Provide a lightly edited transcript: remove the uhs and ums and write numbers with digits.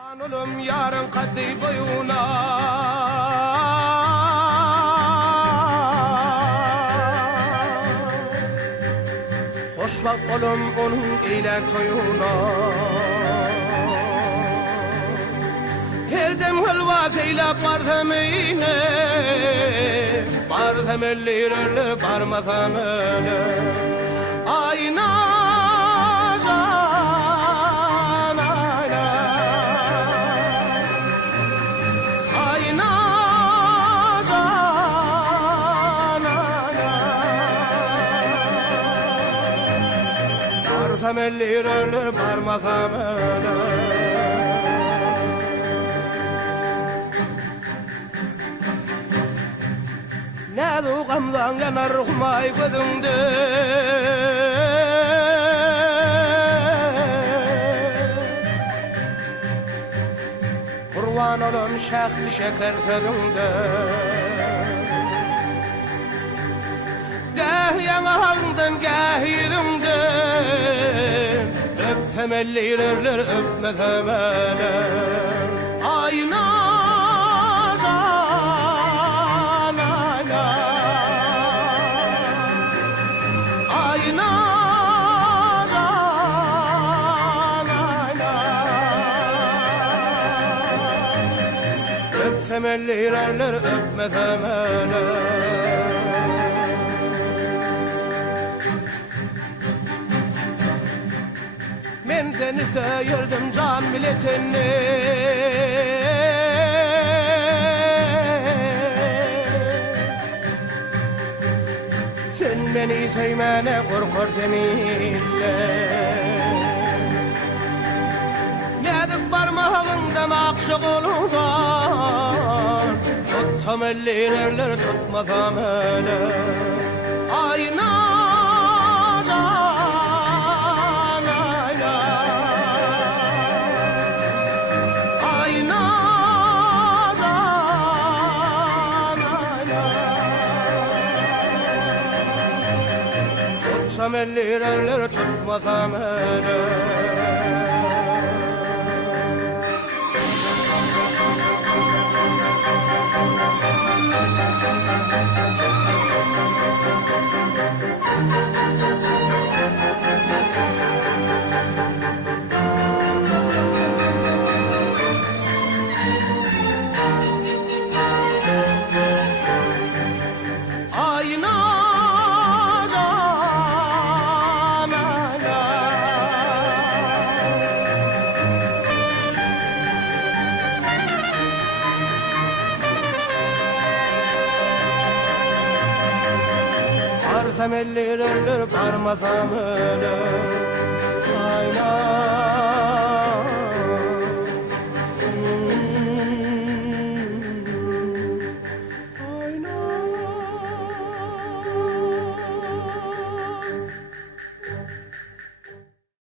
Oğlum yarın kaddi boyuna hoş bak oğlum onun ile toyuna her dem helva keyle partemine partemellilerle parmatamele ayna Parmamellir ölür parmatamele ne duğamdan yanar humay gözünde kurban olum şehdi şeker sözünde gah yanağından gah yüzümden öpmemelliler öpmetemeler ayna canayla ayna canayla öpmemelliler öpmetemeler ben seni sayırdım can milletini sen beni sevmene korkurdun ille nedik parmağından akşık oludan tutsam ellilerler tutmasam öyle ayna tutsam ellilerler tutmasam öyle Parmamellir ölür parmasam ölür ayna